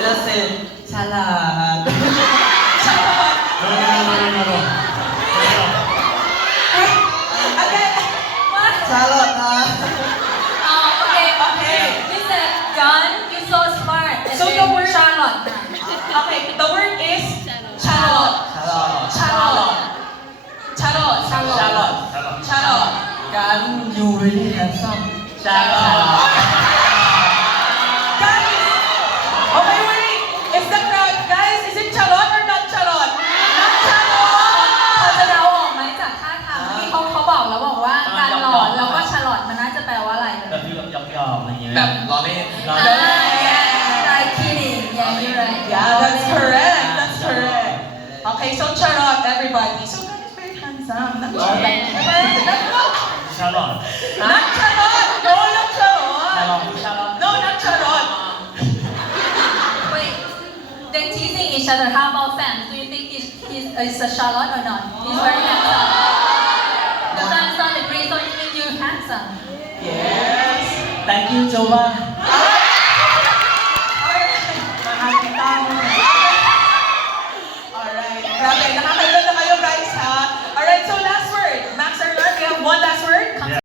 just say, salad. No. Again, What? salad na. Oh, okay. Okay. You said John, you're so smart. And So then the word- Charlotte. Okay, the word is charot. Salad. Charot. Charot. Charot. Gan, you really handsome. Charot. Guys! Okay, wait. Is the crowd, guys, is it charot or not charot? Not เขา charot! จะเดาออกไหมจากท่าทางที่เขาบอกแล้วบอกว่าการหล่อแล้วก็ชาลอตมันน่าจะแปลว่าอะไร แบบที่แบบหยอกๆอะไรอย่างเงี้ย แบบล้อเล่น เรา Right kidding yeah you're right Yeah, that's correct. That's correct. Okay, so charot, everybody. So God is very handsome. Not charot.ชาลอต Not charot. No, not ชาล charot. อตชาลอต No, not charot. wait then teasing each other how about fans do you think he's a Charlotte or not he's very handsome the fans don't agree so you think you're handsome Yes. thank you โจว่า Mahal kita. Alright. Grabe, nakakailan na kayo guys ha. Alright, so last word. Max or Lord, we have one last word